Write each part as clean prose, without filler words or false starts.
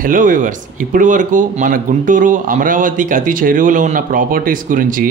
Hello viewers, ఇప్పుడు వరకు మన గుంటూరు అమరావతికి అతి చేరువలో ఉన్న ప్రాపర్టీస్ గురించి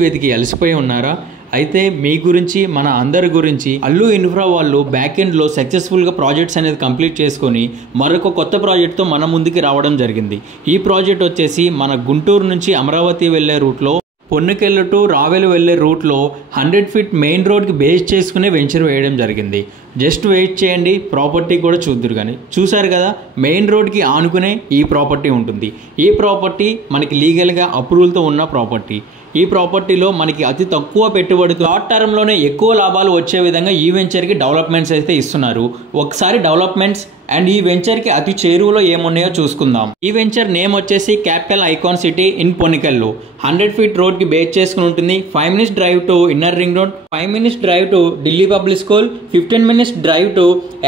వెతికి అలసిపోయి ఉన్నారా? అయితే మీ గురించి, మన అందరి గురించి అల్లు ఇన్ఫ్రా వాళ్ళు బ్యాక్ ఎండ్లో సక్సెస్ఫుల్గా ప్రాజెక్ట్స్ అనేది కంప్లీట్ చేసుకొని మరొక కొత్త ప్రాజెక్ట్తో మన ముందుకి రావడం జరిగింది. ఈ ప్రాజెక్ట్ వచ్చేసి మన గుంటూరు నుంచి అమరావతి వెళ్ళే రూట్లో, పొన్నుకెళ్ళ టు రావెలు వెళ్ళే రూట్లో 100 ఫీట్ మెయిన్ రోడ్కి బేస్ చేసుకునే వెంచర్ వేయడం జరిగింది. జస్ట్ వెయిట్ చేయండి, ప్రాపర్టీ కూడా చూద్దురు. కానీ చూసారు కదా, మెయిన్ రోడ్కి ఆనుకునే ఈ ప్రాపర్టీ ఉంటుంది. ఈ ప్రాపర్టీ మనకి లీగల్గా అప్రూవల్తో ఉన్న ప్రాపర్టీ. ఈ ప్రాపర్టీలో మనకి అతి తక్కువ పెట్టుబడితో షార్ట్ టర్మ్లోనే ఎక్కువ లాభాలు వచ్చే విధంగా ఈ వెంచర్కి డెవలప్మెంట్స్ అయితే ఇస్తున్నారు. ఒకసారి డెవలప్మెంట్స్ అండ్ ఈ వెంచర్కి అతి చేరువలో ఏమున్నాయో చూసుకుందాం. ఈ వెంచర్ నేమ్ వచ్చేసి capital icon city in Ponnikallu. 100 feet రోడ్కి బేస్ చేసుకుని ఉంటుంది. 5 minutes drive to inner ring road, 5 minutes drive to Delhi public school, 15 minutes drive to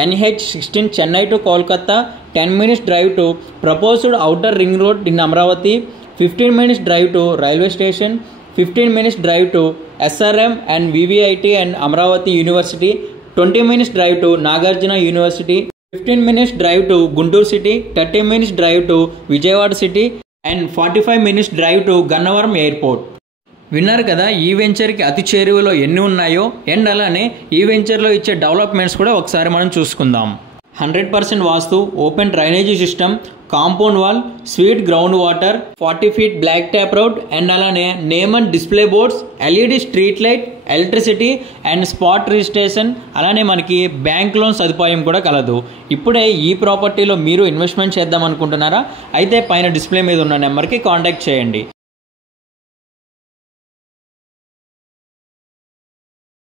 NH16 Chennai to Kolkata, 10 minutes drive to proposed outer ring road in Amaravati, 15 minutes drive to railway station, 15 minutes drive to SRM and VVIT and Amaravati university, 20 minutes drive to Nagarjuna university, 15 minutes drive to Guntur city, 30 minutes drive to Vijayawada city and 45 minutes drive to Gannavaram airport. విన్నారు కదా ఈ వెంచర్కి అతి చేరువలో ఎన్ని ఉన్నాయో. And అలానే ఈ వెంచర్లో ఇచ్చే డెవలప్మెంట్స్ కూడా ఒకసారి మనం చూసుకుందాం. 100% vastu, open drainage system, compound wall, sweet ground water, 40 feet black top road and అలానే name and display boards, LED street light, electricity and spot registration, అలానే మనకి బ్యాంక్ లోన్ సదుపాయం కూడా కలదు. ఇప్పుడే ఈ ప్రాపర్టీలో మీరు ఇన్వెస్ట్మెంట్ చేద్దాం అనుకుంటున్నారా? అయితే పైన డిస్ప్లే మీద ఉన్న నెంబర్కి కాంటాక్ట్ చేయండి.